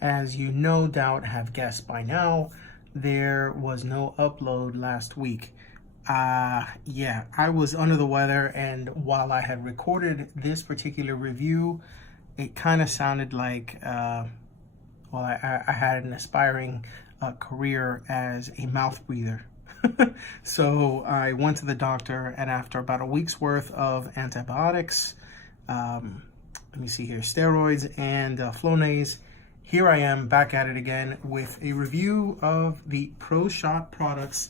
As you no doubt have guessed by now, there was no upload last week. Yeah, I was under the weather, and while I had recorded this particular review, it kind of sounded like, well, I had an aspiring career as a mouth breather. So I went to the doctor, and after about a week's worth of antibiotics, let me see here, steroids and Flonase, here I am back at it again with a review of the reshot Products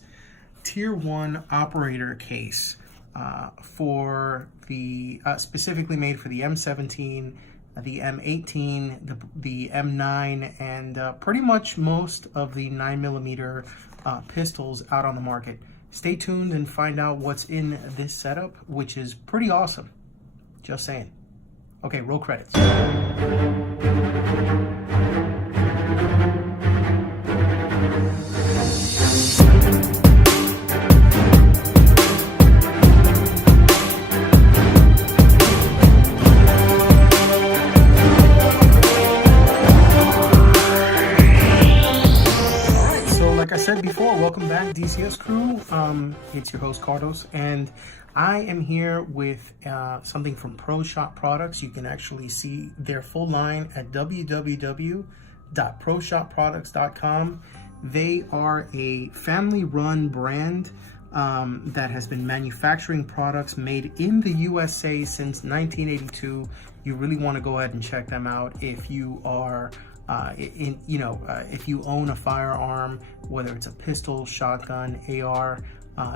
Tier 1 operator case for the specifically made for the M17, the M18, the M9, and pretty much most of the 9mm pistols out on the market. Stay tuned and find out what's in this setup, which is pretty awesome. Just saying. Okay, roll credits. Like I said before, welcome back, DCS Crew. It's your host, Cardos, and I am here with something from reshot Products. You can actually see their full line at www.reshotproducts.com. They are a family-run brand that has been manufacturing products made in the USA since 1982. You really want to go ahead and check them out if you are if you own a firearm, whether it's a pistol, shotgun, AR,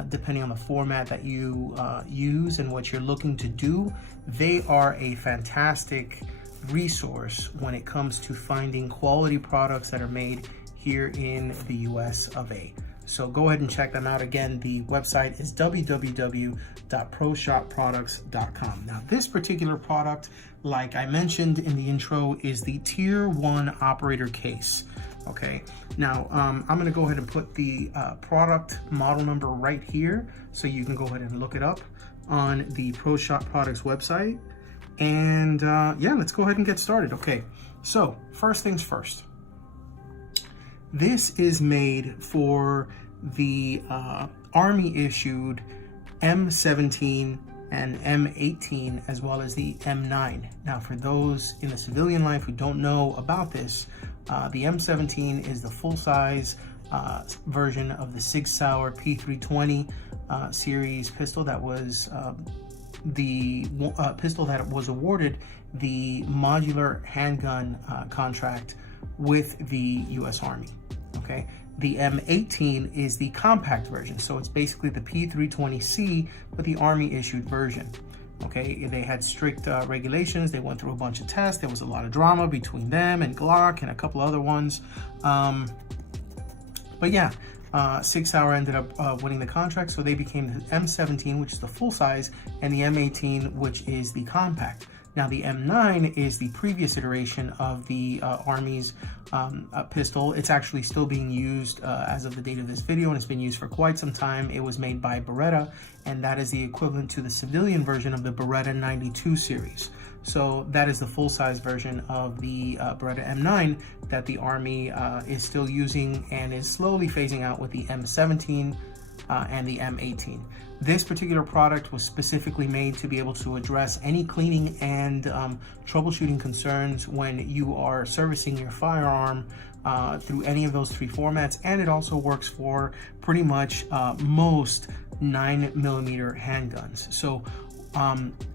depending on the format that you use and what you're looking to do, they are a fantastic resource when it comes to finding quality products that are made here in the US of A. So go ahead and check them out. Again, the website is www.reshotproducts.com. Now, this particular product, like I mentioned in the intro, is the Tier 1 operator case. Okay, now I'm going to go ahead and put the product model number right here so you can go ahead and look it up on the reshot Products website. And yeah, let's go ahead and get started. Okay, so first things first. This is made for the Army issued M17 and M18, as well as the M9. Now, for those in the civilian life who don't know about this, the M17 is the full-size version of the Sig Sauer P320 series pistol that was the pistol that was awarded the modular handgun contract with the U.S. Army. Okay, the M18 is the compact version, so it's basically the P320C, but the Army issued version. Okay, they had strict regulations. They went through a bunch of tests. There was a lot of drama between them and Glock and a couple other ones. But yeah, Sig Sauer ended up winning the contract, so they became the M17, which is the full size, and the M18, which is the compact. Now, the M9 is the previous iteration of the Army's pistol. It's actually still being used as of the date of this video, and it's been used for quite some time. It was made by Beretta, and that is the equivalent to the civilian version of the Beretta 92 series. So that is the full-size version of the Beretta M9 that the Army is still using and is slowly phasing out with the M17 and the M18. This particular product was specifically made to be able to address any cleaning and troubleshooting concerns when you are servicing your firearm through any of those three formats, and it also works for pretty much most 9mm handguns. So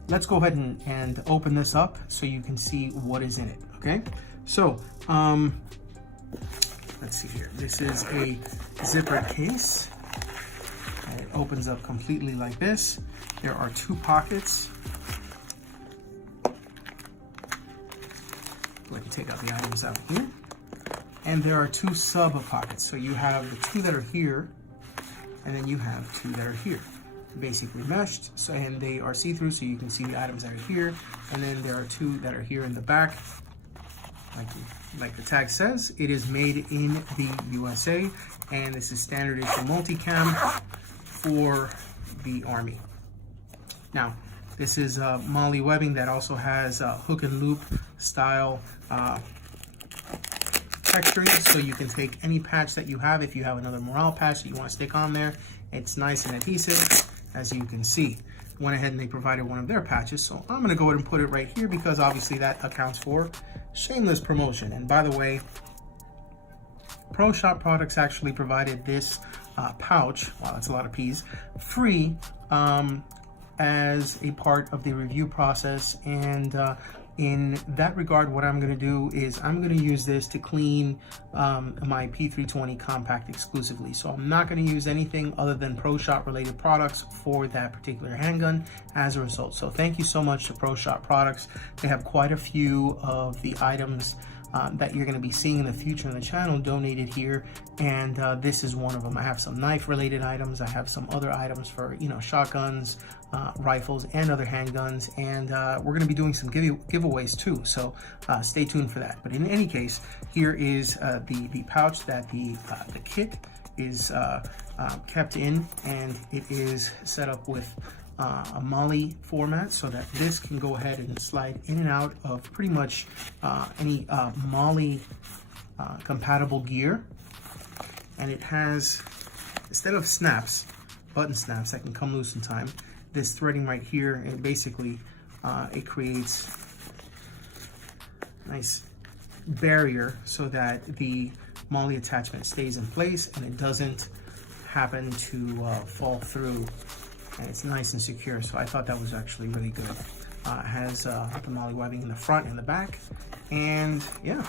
let's go ahead and open this up so you can see what is in it. Okay, so let's see here. This is a zipper case. It opens up completely like this. There are two pockets. Go ahead and take out the items out here. And there are two sub pockets. So you have the two that are here, and then you have two that are here. Basically meshed, so, and they are see-through, so you can see the items that are here. And then there are two that are here in the back. Like the tag says, it is made in the USA, and this is standard issue multicam for the Army. Now, this is Molly webbing that also has hook and loop style texturing, so you can take any patch that you have. If you have another morale patch that you want to stick on there, it's nice and adhesive, as you can see. Went ahead and they provided one of their patches, so I'm going to go ahead and put it right here because obviously that accounts for shameless promotion. And by the way, ProShop Products actually provided this pouch, wow, that's a lot of P's, free as a part of the review process. And in that regard, what I'm going to do is I'm going to use this to clean my P320 Compact exclusively. So I'm not going to use anything other than ProShop related products for that particular handgun as a result. So thank you so much to ProShop Products. They have quite a few of the items that you're going to be seeing in the future on the channel donated here, and this is one of them. I have some knife related items, I have some other items for, you know, shotguns, rifles, and other handguns, and we're going to be doing some giveaways too, so stay tuned for that. But in any case, here is the pouch that the kit is kept in, and it is set up with a MOLLE format so that this can go ahead and slide in and out of pretty much any MOLLE compatible gear. And it has, instead of snaps, button snaps that can come loose in time, this threading right here, and basically it creates a nice barrier so that the MOLLE attachment stays in place and it doesn't happen to fall through. And it's nice and secure, so I thought that was actually really good. It has the MOLLE webbing in the front and the back, and yeah,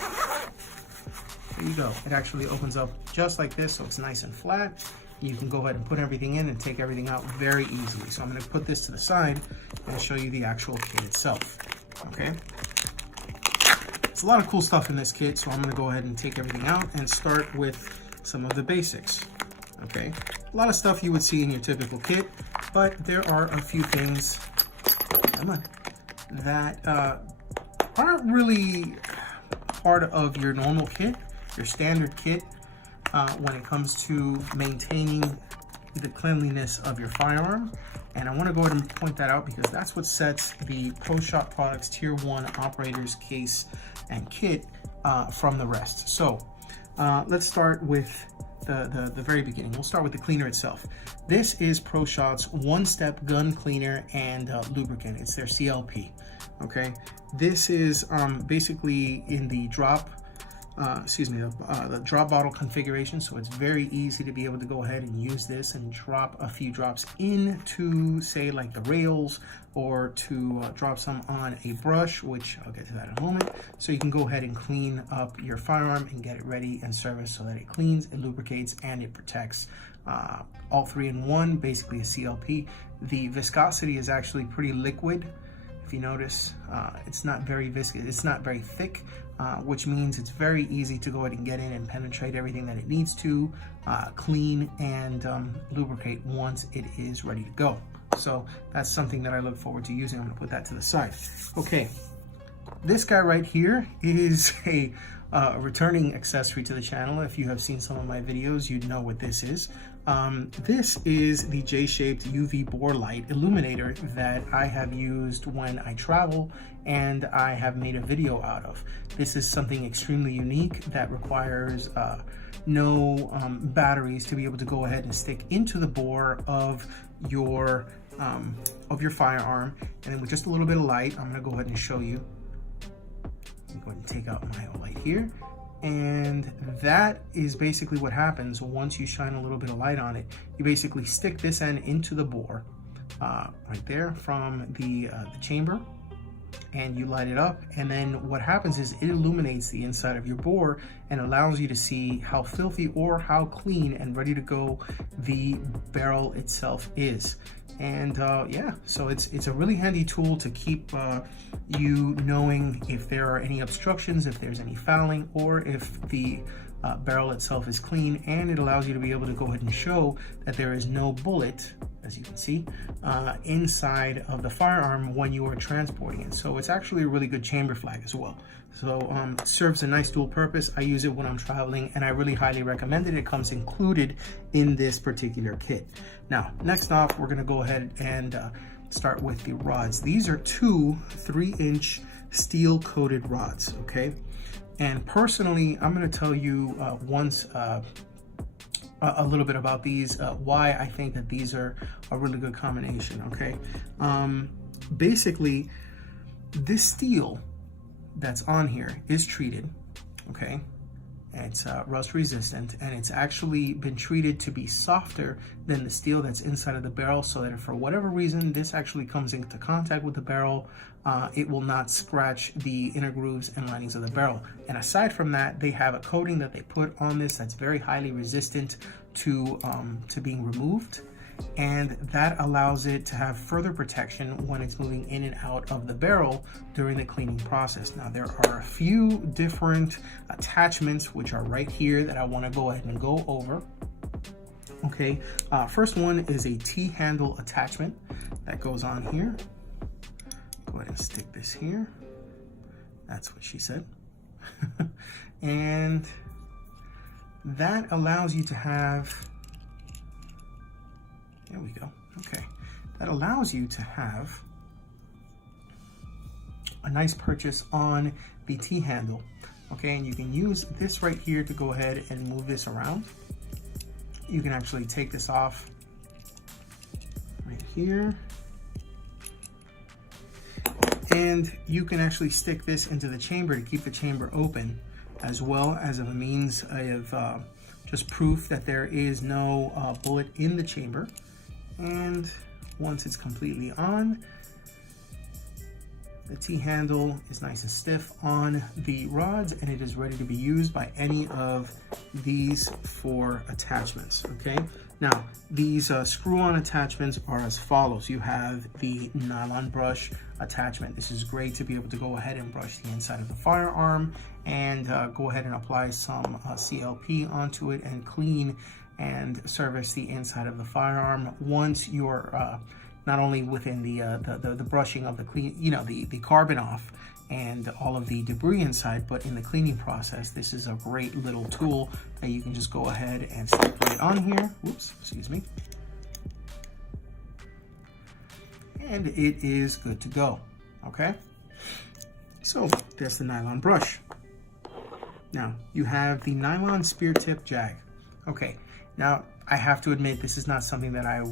there you go. It actually opens up just like this, so it's nice and flat. You can go ahead and put everything in and take everything out very easily. So I'm going to put this to the side and show you the actual kit itself. Okay, it's a lot of cool stuff in this kit, so I'm going to go ahead and take everything out and start with some of the basics. Okay, a lot of stuff you would see in your typical kit, but there are a few things, come on, that aren't really part of your normal kit, your standard kit, when it comes to maintaining the cleanliness of your firearm. And I want to go ahead and point that out because that's what sets the ProShop Products Tier 1 Operators Case and Kit from the rest. So let's start with the very beginning. We'll start with the cleaner itself. This is ProShop's one-step gun cleaner and lubricant. It's their CLP. Okay, this is basically in the drop the drop bottle configuration, so it's very easy to be able to go ahead and use this and drop a few drops into, say, like the rails, or to drop some on a brush, which I'll get to that in a moment. So you can go ahead and clean up your firearm and get it ready and serviced so that it cleans, it lubricates, and it protects. All three in one, basically a CLP. The viscosity is actually pretty liquid. If you notice, it's not very viscous, it's not very thick, which means it's very easy to go ahead and get in and penetrate everything that it needs to, clean and lubricate once it is ready to go. So that's something that I look forward to using. I'm gonna put that to the side. Okay, this guy right here is a returning accessory to the channel. If you have seen some of my videos, you'd know what this is. This is the J-shaped UV bore light illuminator that I have used when I travel and I have made a video out of. This is something extremely unique that requires no batteries to be able to go ahead and stick into the bore of your firearm. And then with just a little bit of light, I'm gonna go ahead and show you. I'm going to take out my light here. And that is basically what happens once you shine a little bit of light on it. You basically stick this end into the bore right there from the chamber, and you light it up, and then what happens is it illuminates the inside of your bore and allows you to see how filthy or how clean and ready to go the barrel itself is. And yeah, so it's a really handy tool to keep you knowing if there are any obstructions, if there's any fouling, or if the barrel itself is clean, and it allows you to be able to go ahead and show that there is no bullet, as you can see, inside of the firearm when you are transporting it. So it's actually a really good chamber flag as well. So it serves a nice dual purpose. I use it when I'm traveling, and I really highly recommend it. It comes included in this particular kit. Now, next off, we're gonna go ahead and start with the rods. These are two 3-inch steel coated rods, okay? And personally, I'm going to tell you a little bit about these, why I think that these are a really good combination, okay? Basically, this steel that's on here is treated, okay? It's rust resistant, and it's actually been treated to be softer than the steel that's inside of the barrel, so that if for whatever reason this actually comes into contact with the barrel, it will not scratch the inner grooves and linings of the barrel. And aside from that, they have a coating that they put on this that's very highly resistant to being removed, and that allows it to have further protection when it's moving in and out of the barrel during the cleaning process. Now, there are a few different attachments which are right here that I want to go ahead and go over. Okay, first one is a T-handle attachment that goes on here. Go ahead and stick this here. That's what she said. And that allows you to have, there we go, okay. That allows you to have a nice purchase on the T-handle, okay? And you can use this right here to go ahead and move this around. You can actually take this off right here. And you can actually stick this into the chamber to keep the chamber open, as well as a means of just proof that there is no bullet in the chamber. And once it's completely on, the T-handle is nice and stiff on the rods, and it is ready to be used by any of these 4 attachments, okay? Now, these screw-on attachments are as follows. You have the nylon brush attachment. This is great to be able to go ahead and brush the inside of the firearm and go ahead and apply some CLP onto it and clean and service the inside of the firearm once you're not only within the brushing of the clean, the carbon off and all of the debris inside, but in the cleaning process. This is a great little tool that you can just go ahead and stick right on here. Whoops, excuse me. And it is good to go, okay? So that's the nylon brush. Now you have the nylon spear tip jag. Okay, now I have to admit this is not something that I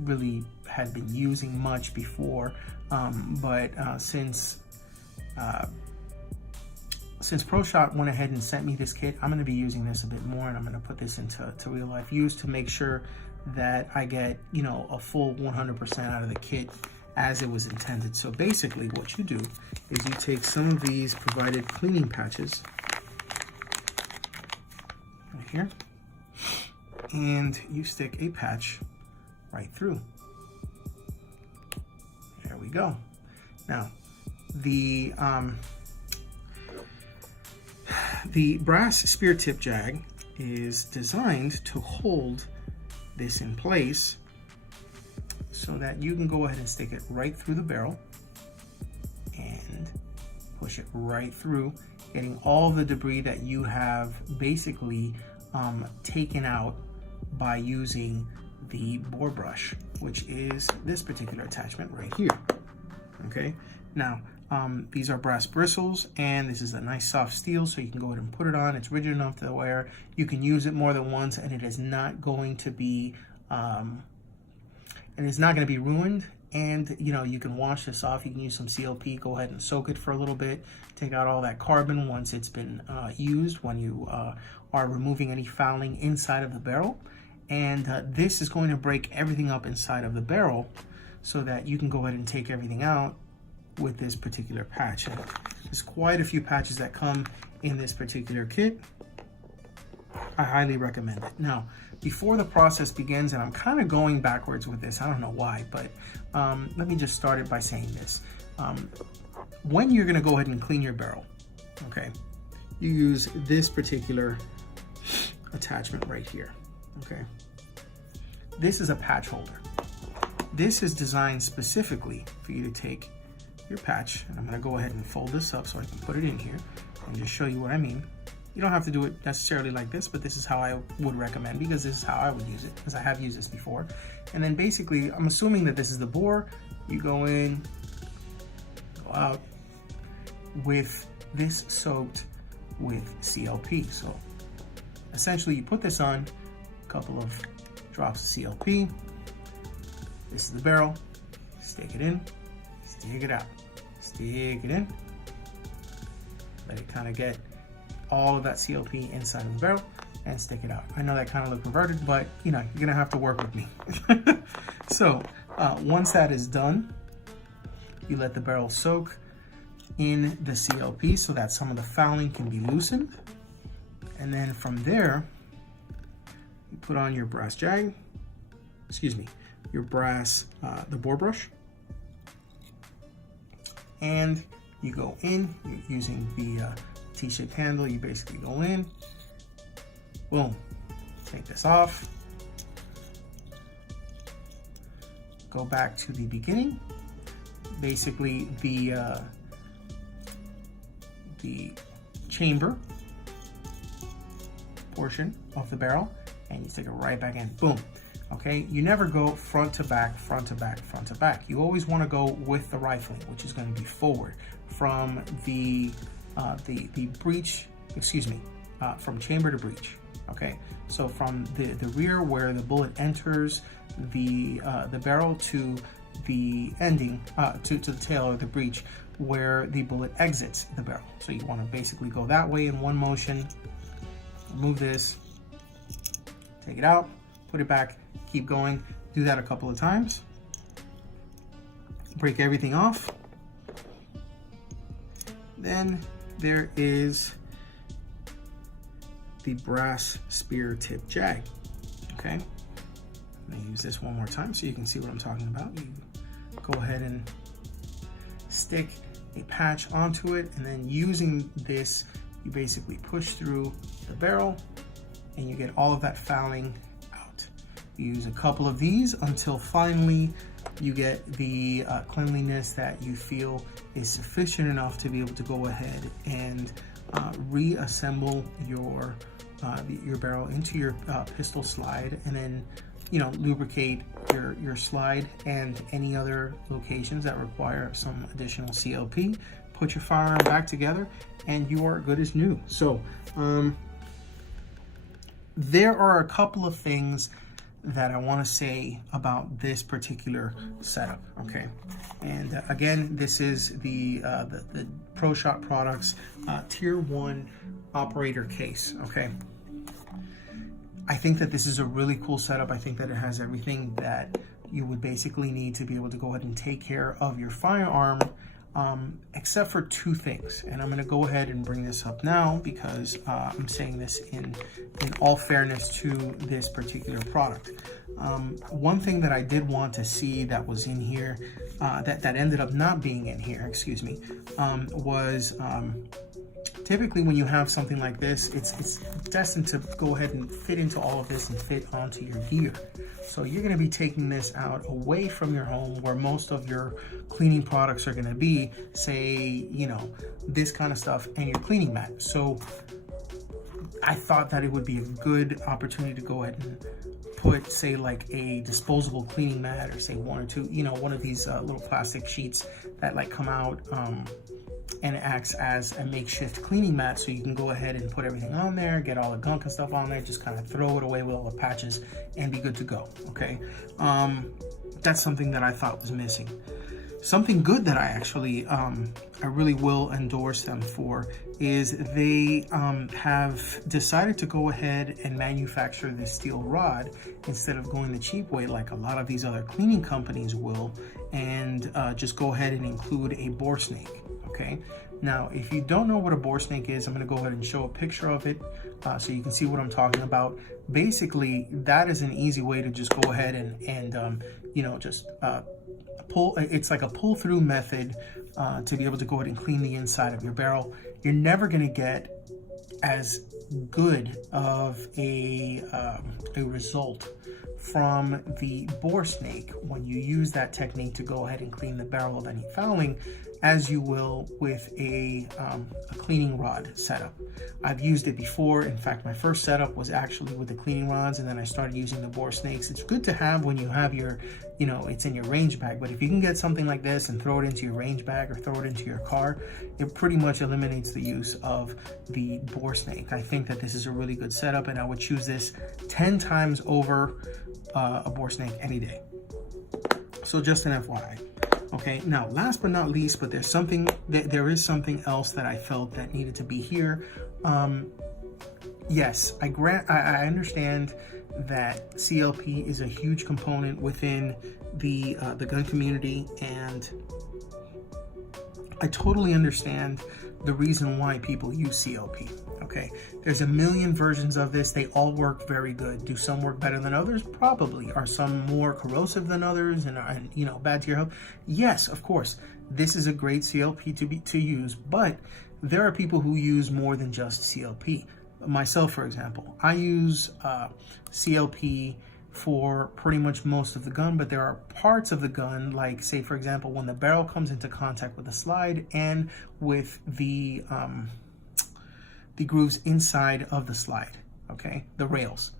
really had been using much before, but since ProShot went ahead and sent me this kit, I'm going to be using this a bit more, and I'm going to put this into real life use to make sure that I get, a full 100% out of the kit as it was intended. So basically what you do is you take some of these provided cleaning patches right here, and you stick a patch right through. There we go. Now, the brass spear tip jag is designed to hold this in place so that you can go ahead and stick it right through the barrel and push it right through, getting all the debris that you have basically taken out by using the bore brush, which is this particular attachment right here. Okay, now these are brass bristles, and this is a nice soft steel, so you can go ahead and put it on. It's rigid enough to wear. You can use it more than once, and it is not going to be ruined. And you can wash this off. You can use some CLP, go ahead and soak it for a little bit, take out all that carbon once it's been used, when you are removing any fouling inside of the barrel. And this is going to break everything up inside of the barrel so that you can go ahead and take everything out with this particular patch. And there's quite a few patches that come in this particular kit. I highly recommend it. Now, before the process begins, and I'm kind of going backwards with this, I don't know why, but let me just start it by saying this. When you're going to go ahead and clean your barrel, okay, you use this particular attachment right here, okay? This is a patch holder. This is designed specifically for you to take your patch, and I'm going to go ahead and fold this up so I can put it in here and just show you what I mean. You don't have to do it necessarily like this, but this is how I would recommend, because this is how I would use it, because I have used this before. And then basically, I'm assuming that this is the bore. You go in, go out with this soaked with CLP. So essentially you put this on, a couple of drops of CLP. This is the barrel. Stick it in, stick it out, stick it in. Let it kind of get all of that CLP inside of the barrel and stick it out. I know that kind of looked perverted, but you know, you're gonna have to work with me. So once that is done, you let the barrel soak in the CLP so that some of the fouling can be loosened. And then from there, you put on your brass jag, your brass, the bore brush. And you go in, you're using the T-shaped handle, you basically go in, boom, take this off, go back to the beginning, basically the chamber portion of the barrel, and you stick it right back in, boom. Okay, you never go front to back, front to back, front to back. You always want to go with the rifling, which is going to be forward from the breech, from chamber to breech. Okay, so from the rear where the bullet enters the barrel to the ending, to the tail or the breech where the bullet exits the barrel. So you want to basically go that way in one motion. Remove this, take it out, put it back, keep going. Do that a couple of times. Break everything off. Then there is the brass spear tip jag. Okay, I'm gonna use this one more time so you can see what I'm talking about. You go ahead and stick a patch onto it, and then using this, you basically push through the barrel and you get all of that fouling out. You use a couple of these until finally you get the cleanliness that you feel is sufficient enough to be able to go ahead and reassemble your barrel into your pistol slide, and then lubricate your slide and any other locations that require some additional CLP. Put your firearm back together and you are good as new. So there are a couple of things that I want to say about this particular setup. Okay, and again, this is the ProShot Products Tier 1 operator case. Okay, I think that this is a really cool setup. I think that it has everything that you would basically need to be able to go ahead and take care of your firearm, except for two things. And I'm going to go ahead and bring this up now because I'm saying this in all fairness to this particular product. One thing that I did want to see that was in here, that ended up not being in here, was typically when you have something like this, it's destined to go ahead and fit into all of this and fit onto your gear. So you're going to be taking this out away from your home where most of your cleaning products are going to be, say, this kind of stuff, and your cleaning mat. So I thought that it would be a good opportunity to go ahead and put, say, like a disposable cleaning mat, or say one or two, one of these little plastic sheets that like come out, and it acts as a makeshift cleaning mat, so you can go ahead and put everything on there, get all the gunk and stuff on there, just kind of throw it away with all the patches and be good to go. Okay, that's something that I thought was missing. Something good that I actually I really will endorse them for is they have decided to go ahead and manufacture this steel rod instead of going the cheap way like a lot of these other cleaning companies will, and just go ahead and include a bore snake. Okay, now if you don't know what a bore snake is, I'm going to go ahead and show a picture of it so you can see what I'm talking about. Basically, that is an easy way to just go ahead and just pull. It's like a pull through method to be able to go ahead and clean the inside of your barrel. You're never going to get as good of a result from the bore snake when you use that technique to go ahead and clean the barrel of any fouling as you will with a cleaning rod setup. I've used it before. In fact, my first setup was actually with the cleaning rods, and then I started using the bore snakes. It's good to have when you have your, it's in your range bag, but if you can get something like this and throw it into your range bag or throw it into your car, it pretty much eliminates the use of the bore snake. I think that this is a really good setup, and I would choose this 10 times over a bore snake any day. So just an FYI. Okay, now last but not least, but there is something else that I felt that needed to be here. Yes, I understand that CLP is a huge component within the gun community, and I totally understand the reason why people use CLP. Okay, there's a million versions of this. They all work very good. Do some work better than others? Probably. Are some more corrosive than others and bad to your health? Yes, of course. This is a great CLP to use, but there are people who use more than just CLP. Myself, for example, I use CLP for pretty much most of the gun, but there are parts of the gun, like say for example when the barrel comes into contact with the slide and with the grooves inside of the slide, okay, the rails.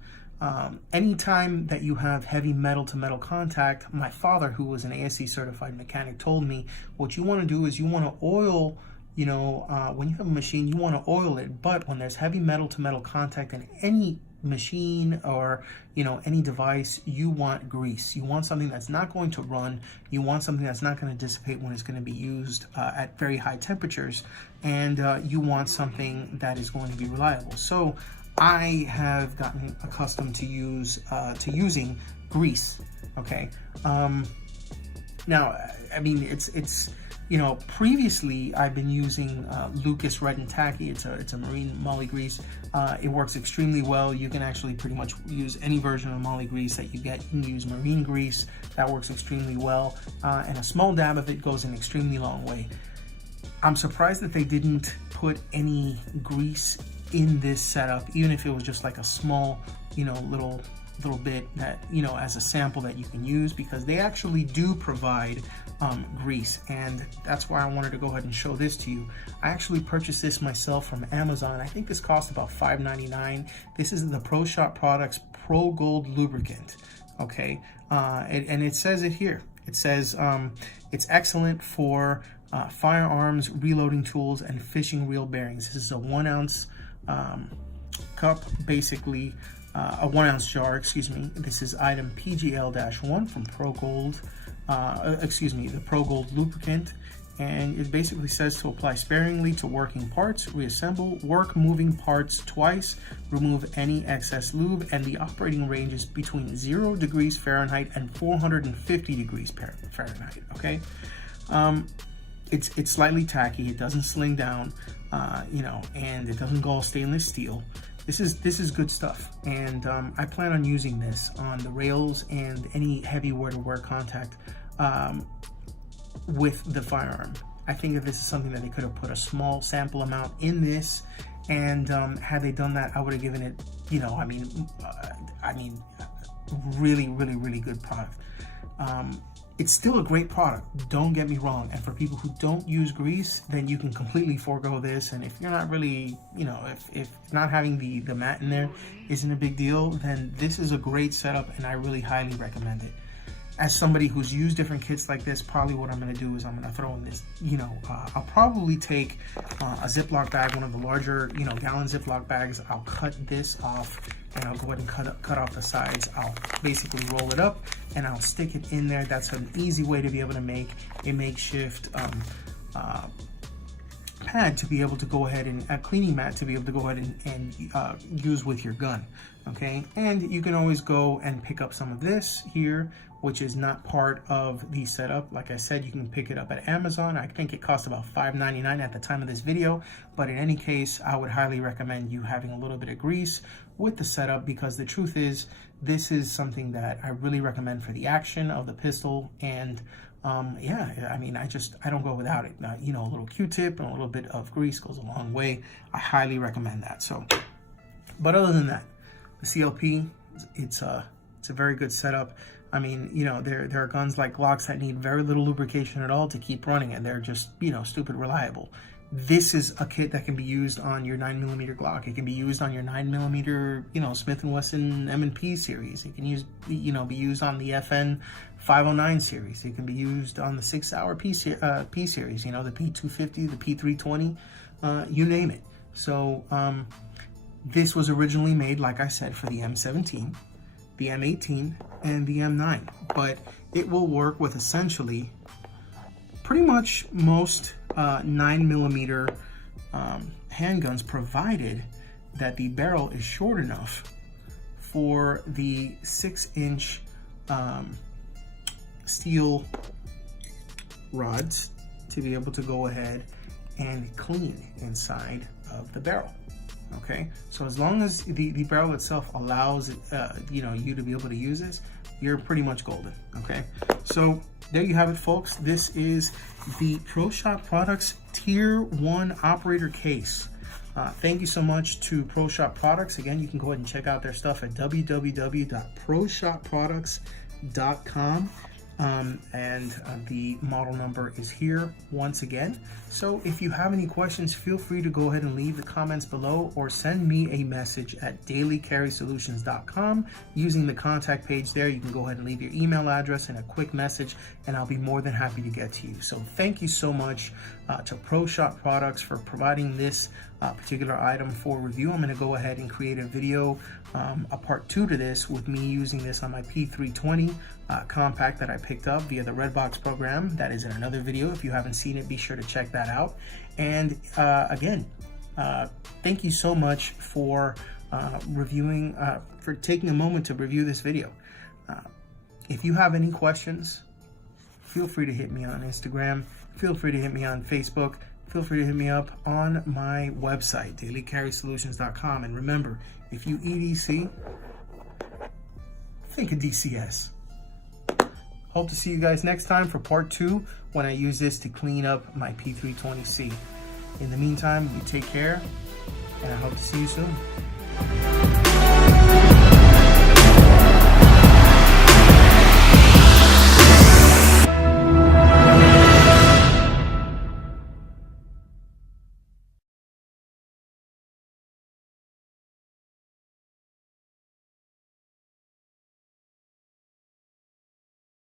Anytime that you have heavy metal to metal contact, my father, who was an ASC certified mechanic, told me what you want to do is you want to oil, when you have a machine, you want to oil it, but when there's heavy metal to metal contact in any machine or any device, you want grease. You want something that's not going to run. You want something that's not going to dissipate when it's going to be used at very high temperatures, and you want something that is going to be reliable. So I have gotten accustomed to using grease. Okay, now I mean it's previously I've been using Lucas Red and Tacky. It's a marine moly grease. It works extremely well. You can actually pretty much use any version of moly grease that you get. You can use marine grease. That works extremely well. And a small dab of it goes an extremely long way. I'm surprised that they didn't put any grease in this setup, even if it was just like a small, little bit that, as a sample that you can use, because they actually do provide grease, and that's why I wanted to go ahead and show this to you. I actually purchased this myself from Amazon. I think this cost about $5.99. This is the reshot Products Pro Gold Lubricant. Okay, and it says it here. It says it's excellent for firearms, reloading tools, and fishing reel bearings. This is a 1 ounce cup, basically. A 1 ounce jar, excuse me. This is item PGL-1 from Pro Gold, the Pro Gold Lubricant. And it basically says to apply sparingly to working parts, reassemble, work moving parts twice, remove any excess lube, and the operating range is between 0 degrees Fahrenheit and 450 degrees Fahrenheit, okay? It's slightly tacky, it doesn't sling down, and it doesn't go all stainless steel. This is good stuff, and I plan on using this on the rails and any heavy wear-to-wear contact with the firearm. I think that this is something that they could have put a small sample amount in this, and had they done that, I would have given it, really, really, really good product. It's still a great product, don't get me wrong, and for people who don't use grease, then you can completely forego this. And if you're not really, if not having the mat in there isn't a big deal, then this is a great setup, and I really highly recommend it. As somebody who's used different kits like this, probably what I'm going to do is I'm going to throw in this, I'll probably take a Ziploc bag, one of the larger, gallon Ziploc bags. I'll cut this off, and I'll go ahead and cut off the sides. I'll basically roll it up, and I'll stick it in there. That's an easy way to be able to make a makeshift pad to be able to go ahead and a cleaning mat to be able to go ahead and use with your gun. Okay, and you can always go and pick up some of this here, which is not part of the setup. Like I said, you can pick it up at Amazon. I think it cost about $5.99 at the time of this video, but in any case, I would highly recommend you having a little bit of grease with the setup, because the truth is, this is something that I really recommend for the action of the pistol. And yeah, I mean, I don't go without it. A little Q-tip and a little bit of grease goes a long way. I highly recommend that. So, but other than that, the CLP, it's a very good setup. I mean, you know, there are guns like Glocks that need very little lubrication at all to keep running, and they're just, you know, stupid reliable. This is a kit that can be used on your 9mm Glock. It can be used on your 9mm, you know, Smith & Wesson M&P series. It can use, you know, be used on the FN 509 series. It can be used on the 6-hour P series, you know, the P250, the P320, you name it. So this was originally made, like I said, for the M17, the M18, and the M9, but it will work with essentially pretty much most 9mm handguns, provided that the barrel is short enough for the 6-inch steel rods to be able to go ahead and clean inside of the barrel. Okay, so as long as the barrel itself allows you know, you to be able to use this, you're pretty much golden. Okay, so there you have it, folks. This is the ProShot Products Tier 1 Operator Case. Thank you so much to ProShot Products. Again, you can go ahead and check out their stuff at www.proshotproducts.com. And the model number is here once again. So if you have any questions, feel free to go ahead and leave the comments below, or send me a message at dailycarrysolutions.com using the contact page there. You can go ahead and leave your email address and a quick message, and I'll be more than happy to get to you. So thank you so much to ProShot Products for providing this particular item for review. I'm going to go ahead and create a video, a part 2 to this, with me using this on my P320 Compact that I picked up via the Redbox program. That is in another video. If you haven't seen it, be sure to check that out. And again, thank you so much for reviewing, for taking a moment to review this video. If you have any questions, feel free to hit me on Instagram. Feel free to hit me on Facebook. Feel free to hit me up on my website, dailycarrysolutions.com. And remember, if you EDC, think of DCS. Hope to see you guys next time for part 2, when I use this to clean up my P320C. In the meantime, you take care, and I hope to see you soon.